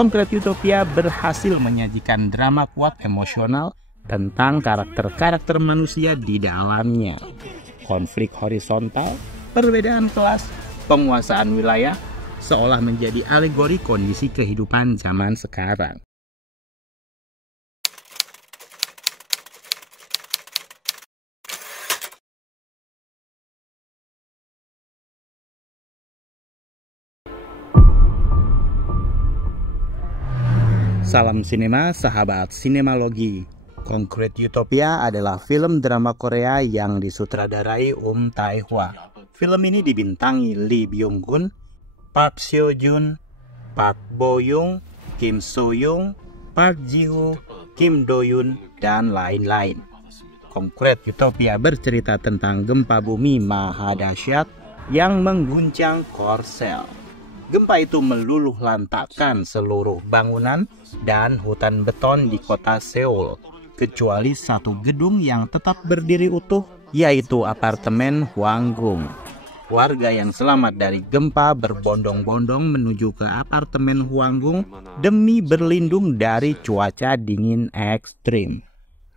Concrete Utopia berhasil menyajikan drama kuat emosional tentang karakter-karakter manusia di dalamnya. Konflik horizontal, perbedaan kelas, penguasaan wilayah, seolah menjadi alegori kondisi kehidupan zaman sekarang. Salam sinema, sahabat sinemalogi. Concrete Utopia adalah film drama Korea yang disutradarai Tae-hwa. Film ini dibintangi Lee Byung-hun, Park Seo-joon, Park Bo-young, Kim So-young, Park Ji-woo, Kim Do-yoon, dan lain-lain. Concrete Utopia bercerita tentang gempa bumi maha dahsyat yang mengguncang Korsel. Gempa itu meluluh lantakkan seluruh bangunan dan hutan beton di kota Seoul, kecuali satu gedung yang tetap berdiri utuh, yaitu apartemen Hwanggung. Warga yang selamat dari gempa berbondong-bondong menuju ke apartemen Hwanggung demi berlindung dari cuaca dingin ekstrim.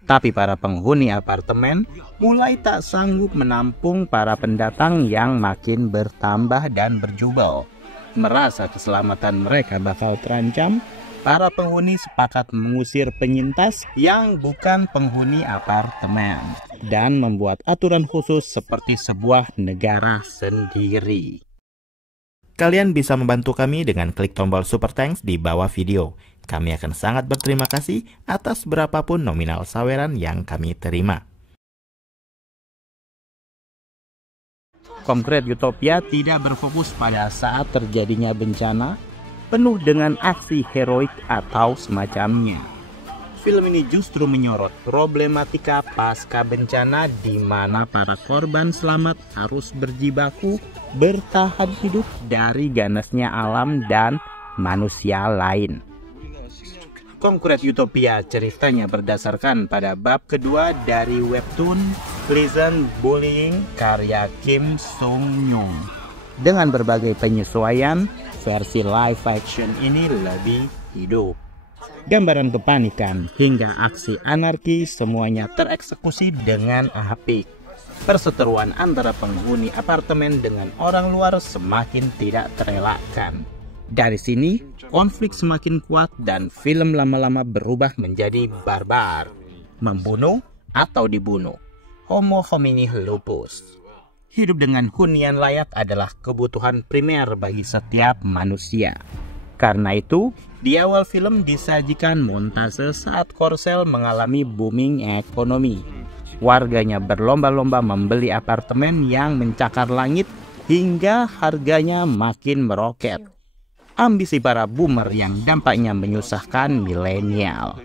Tapi para penghuni apartemen mulai tak sanggup menampung para pendatang yang makin bertambah dan berjubel. Merasa keselamatan mereka bakal terancam, para penghuni sepakat mengusir penyintas yang bukan penghuni apartemen dan membuat aturan khusus seperti sebuah negara sendiri. Kalian bisa membantu kami dengan klik tombol Super Thanks di bawah video. Kami akan sangat berterima kasih atas berapapun nominal saweran yang kami terima. Concrete Utopia tidak berfokus pada saat terjadinya bencana, penuh dengan aksi heroik atau semacamnya. Film ini justru menyorot problematika pasca bencana di mana para korban selamat harus berjibaku bertahan hidup dari ganasnya alam dan manusia lain. Concrete Utopia ceritanya berdasarkan pada bab kedua dari webtoon Pleasant Bullying karya Kim Sung-young. Dengan berbagai penyesuaian, versi live action ini lebih hidup. Gambaran kepanikan hingga aksi anarki semuanya tereksekusi dengan apik. Perseteruan antara penghuni apartemen dengan orang luar semakin tidak terelakkan. Dari sini, konflik semakin kuat dan film lama-lama berubah menjadi barbar, membunuh atau dibunuh, homo homini lupus. Hidup dengan hunian layak adalah kebutuhan primer bagi setiap manusia. Karena itu, di awal film disajikan montase saat Korsel mengalami booming ekonomi. Warganya berlomba-lomba membeli apartemen yang mencakar langit hingga harganya makin meroket. Ambisi para boomer yang dampaknya menyusahkan milenial.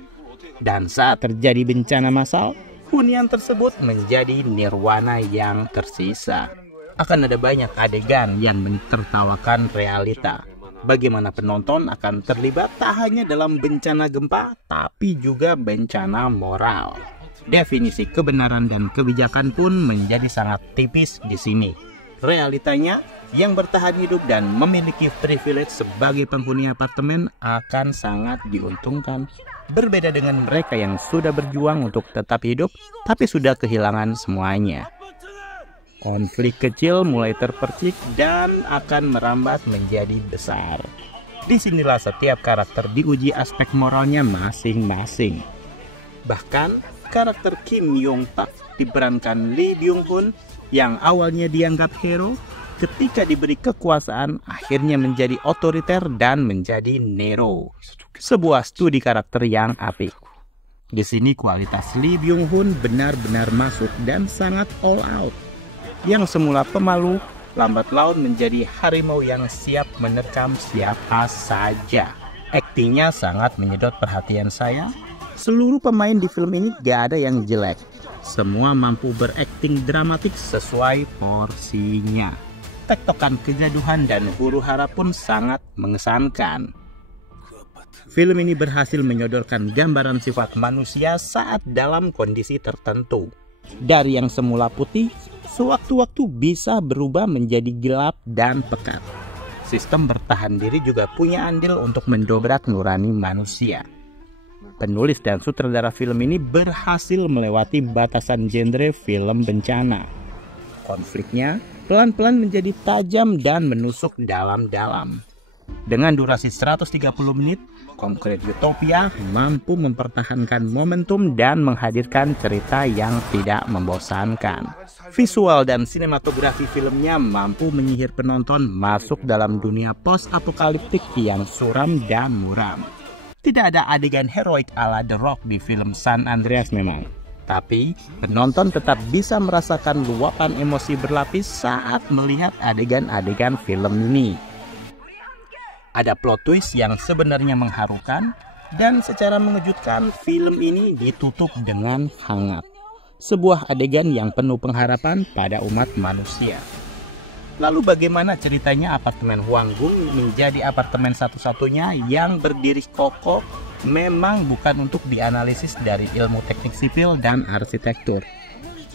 Dan saat terjadi bencana massal, hunian tersebut menjadi nirwana yang tersisa. Akan ada banyak adegan yang mentertawakan realita. Bagaimana penonton akan terlibat tak hanya dalam bencana gempa, tapi juga bencana moral. Definisi kebenaran dan kebijakan pun menjadi sangat tipis di sini. Realitanya, yang bertahan hidup dan memiliki privilege sebagai penghuni apartemen akan sangat diuntungkan. Berbeda dengan mereka yang sudah berjuang untuk tetap hidup, tapi sudah kehilangan semuanya. Konflik kecil mulai terpercik dan akan merambat menjadi besar. Disinilah setiap karakter diuji aspek moralnya masing-masing. Bahkan, karakter Kim Yong-tak diperankan Lee Byung-hun yang awalnya dianggap hero, ketika diberi kekuasaan akhirnya menjadi otoriter dan menjadi Nero. Sebuah studi karakter yang apik. Di sini kualitas Lee Byung-hun benar-benar masuk dan sangat all out. Yang semula pemalu, lambat laun menjadi harimau yang siap menerkam siapa saja. Aktingnya sangat menyedot perhatian saya. Seluruh pemain di film ini gak ada yang jelek. Semua mampu berakting dramatik sesuai porsinya. Tektokan kegaduhan dan huru-hara pun sangat mengesankan. Film ini berhasil menyodorkan gambaran sifat manusia saat dalam kondisi tertentu. Dari yang semula putih, sewaktu-waktu bisa berubah menjadi gelap dan pekat. Sistem bertahan diri juga punya andil untuk mendobrak nurani manusia. Penulis dan sutradara film ini berhasil melewati batasan genre film bencana. Konfliknya pelan-pelan menjadi tajam dan menusuk dalam-dalam. Dengan durasi 130 menit, Concrete Utopia mampu mempertahankan momentum dan menghadirkan cerita yang tidak membosankan. Visual dan sinematografi filmnya mampu menyihir penonton masuk dalam dunia post-apokaliptik yang suram dan muram. Tidak ada adegan heroik ala The Rock di film San Andreas memang. Tapi, penonton tetap bisa merasakan luapan emosi berlapis saat melihat adegan-adegan film ini. Ada plot twist yang sebenarnya mengharukan, dan secara mengejutkan, film ini ditutup dengan hangat. Sebuah adegan yang penuh pengharapan pada umat manusia. Lalu bagaimana ceritanya apartemen Huang Gung menjadi apartemen satu-satunya yang berdiri kokoh? Memang bukan untuk dianalisis dari ilmu teknik sipil dan arsitektur,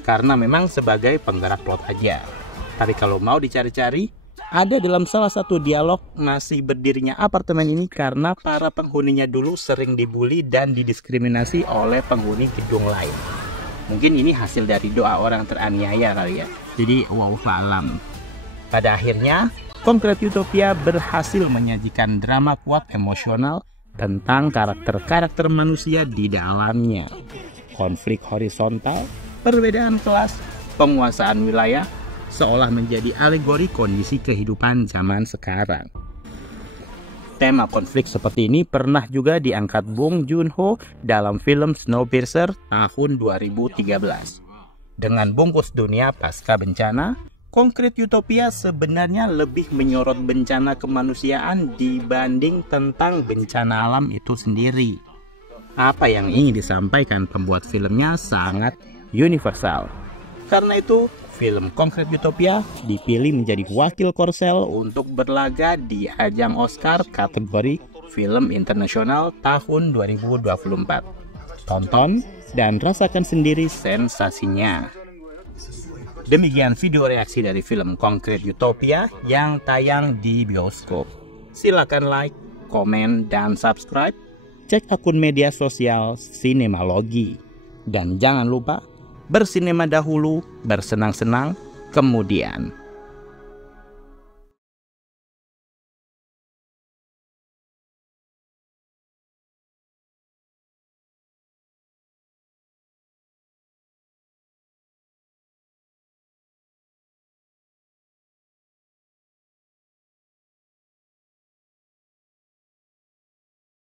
karena memang sebagai penggerak plot aja. Tapi kalau mau dicari-cari, ada dalam salah satu dialog masih berdirinya apartemen ini karena para penghuninya dulu sering dibully dan didiskriminasi oleh penghuni gedung lain. Mungkin ini hasil dari doa orang teraniaya kali ya. Jadi wow alam. Pada akhirnya, Concrete Utopia berhasil menyajikan drama kuat emosional tentang karakter-karakter manusia di dalamnya. Konflik horizontal, perbedaan kelas, penguasaan wilayah, seolah menjadi alegori kondisi kehidupan zaman sekarang. Tema konflik seperti ini pernah juga diangkat Bong Joon-ho dalam film Snowpiercer tahun 2013. Dengan bungkus dunia pasca bencana, Concrete Utopia sebenarnya lebih menyorot bencana kemanusiaan dibanding tentang bencana alam itu sendiri. Apa yang ingin disampaikan pembuat filmnya sangat universal. Karena itu, film Concrete Utopia dipilih menjadi wakil Korsel untuk berlaga di ajang Oscar kategori film internasional tahun 2024. Tonton dan rasakan sendiri sensasinya. Demikian video reaksi dari film Concrete Utopia yang tayang di bioskop. Silakan like, komen, dan subscribe. Cek akun media sosial Sinemalogi. Dan jangan lupa bersinema dahulu, bersenang-senang kemudian.